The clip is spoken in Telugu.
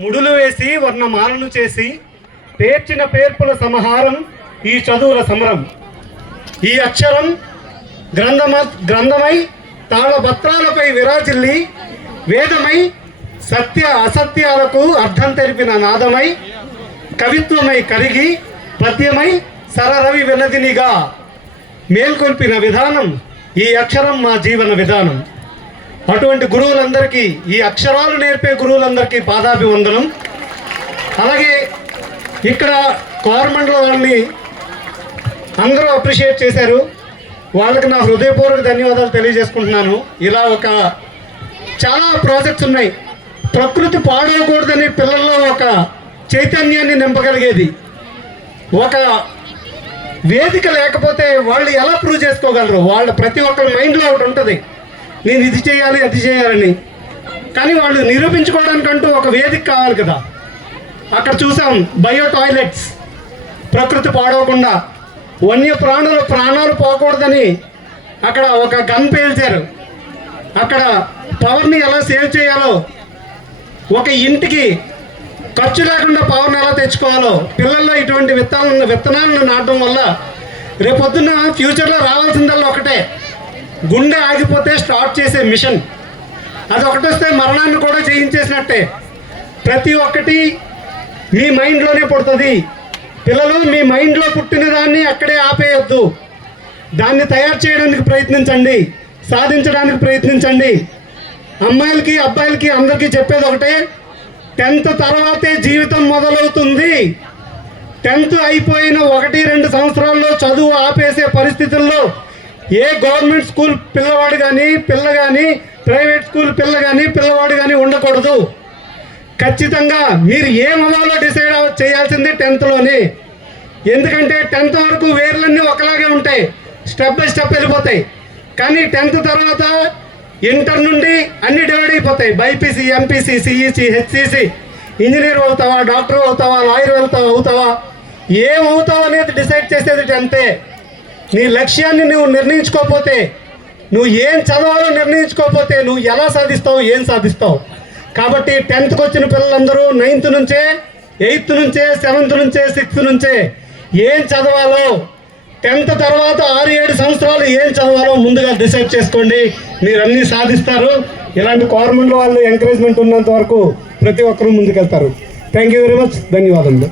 ముడులు వేసి వర్ణమాలను చేసి పేర్చిన పేర్పుల సమహారం ఈ చదువుల సమరం. ఈ అక్షరం గ్రంథమై తాళపత్రాలపై విరాజిల్లి వేదమై సత్య అసత్యాలకు అర్థం తెలిపిన నాదమై కవిత్వమై కరిగి పద్యమై సరరవి వినదినిగా మేల్కొల్పిన విధానం ఈ అక్షరం మా జీవన విధానం. అటువంటి గురువులందరికీ, ఈ అక్షరాలు నేర్పే గురువులందరికీ పాదాభివందనం. అలాగే ఇక్కడ గవర్నమెంట్లో వాళ్ళని అందరూ అప్రిషియేట్ చేశారు. వాళ్ళకి నా హృదయపూర్వక ధన్యవాదాలు తెలియజేసుకుంటున్నాను. ఇలా చాలా ప్రాజెక్ట్స్ ఉన్నాయి. ప్రకృతి పాడవకూడదని పిల్లల్లో ఒక చైతన్యాన్ని నింపగలిగేది ఒక వేదిక లేకపోతే వాళ్ళు ఎలా ప్రూవ్ చేసుకోగలరు? వాళ్ళ ప్రతి ఒక్కరి మైండ్లో ఒకటి ఉంటుంది, నేను ఇది చేయాలి అది చేయాలని. కానీ వాళ్ళు నిరూపించుకోవడానికంటూ ఒక వేదిక కావాలి కదా. అక్కడ చూసాం బయో టాయిలెట్స్. ప్రకృతి పాడవకుండా వన్య ప్రాణాలు పోకూడదని అక్కడ ఒక గన్ పేల్చారు. అక్కడ పవర్ని ఎలా సేవ్ చేయాలో, ఒక ఇంటికి ఖర్చు లేకుండా పవర్ని ఎలా తెచ్చుకోవాలో, పిల్లల్లో ఇటువంటి విత్తనాలను నాటడం వల్ల రేపొద్దున్న ఫ్యూచర్లో రావాల్సిందల్లా ఒకటే, గుండె ఆగిపోతే స్టార్ట్ చేసే మిషన్. అది ఒకటి వస్తే మరణాన్ని కూడా జయించేసినట్టే. ప్రతి ఒక్కటి మీ మైండ్లోనే పుడుతుంది. పిల్లలు, మీ మైండ్లో పుట్టిన దాన్ని అక్కడే ఆపేయొద్దు. దాన్ని తయారు చేయడానికి ప్రయత్నించండి, సాధించడానికి ప్రయత్నించండి. అమ్మాయిలకి అబ్బాయిలకి అందరికీ చెప్పేది ఒకటే, 10th తర్వాతే జీవితం మొదలవుతుంది. 10th అయిపోయిన 1-2 సంవత్సరాల్లో చదువు ఆపేసే పరిస్థితుల్లో ఏ గవర్నమెంట్ స్కూల్ పిల్లవాడు కానీ పిల్ల కానీ, ప్రైవేట్ స్కూల్ పిల్ల కానీ పిల్లవాడు కానీ ఉండకూడదు. ఖచ్చితంగా మీరు ఏమవ్వాలో డిసైడ్ చేయాల్సిందే 10thలోనే. ఎందుకంటే 10th వరకు వేర్లన్నీ ఒకలాగే ఉంటాయి, స్టెప్ బై స్టెప్ వెళ్ళిపోతాయి. కానీ 10th తర్వాత ఇంటర్ నుండి అన్ని డివైడ్ అయిపోతాయి. BiPC, MPC, CEC, HCC. Engineer అవుతావా, డాక్టర్ అవుతావా, లాయర్ అవుతావా, ఏమవుతావు అనేది డిసైడ్ చేసేది 10th. నీ లక్ష్యాన్ని నువ్వు నిర్ణయించుకోకపోతే, నువ్వు ఏం చదవాలో నిర్ణయించుకోకపోతే నువ్వు ఎలా సాధిస్తావు, ఏం సాధిస్తావు? కాబట్టి 10thకి వచ్చిన పిల్లలందరూ 9th నుంచే, 8th నుంచే, 7th నుంచే, 6th నుంచే ఏం చదవాలో, 10th తర్వాత 6-7 సంవత్సరాలు ఏం చదవాలో ముందుగా డిసైడ్ చేసుకోండి. మీరు అన్నీ సాధిస్తారు. ఇలాంటి గవర్నమెంట్ వాళ్ళు ఎంకరేజ్మెంట్ ఉన్నంత వరకు ప్రతి ఒక్కరూ ముందుకెళ్తారు. Thank you very much. ధన్యవాదములు.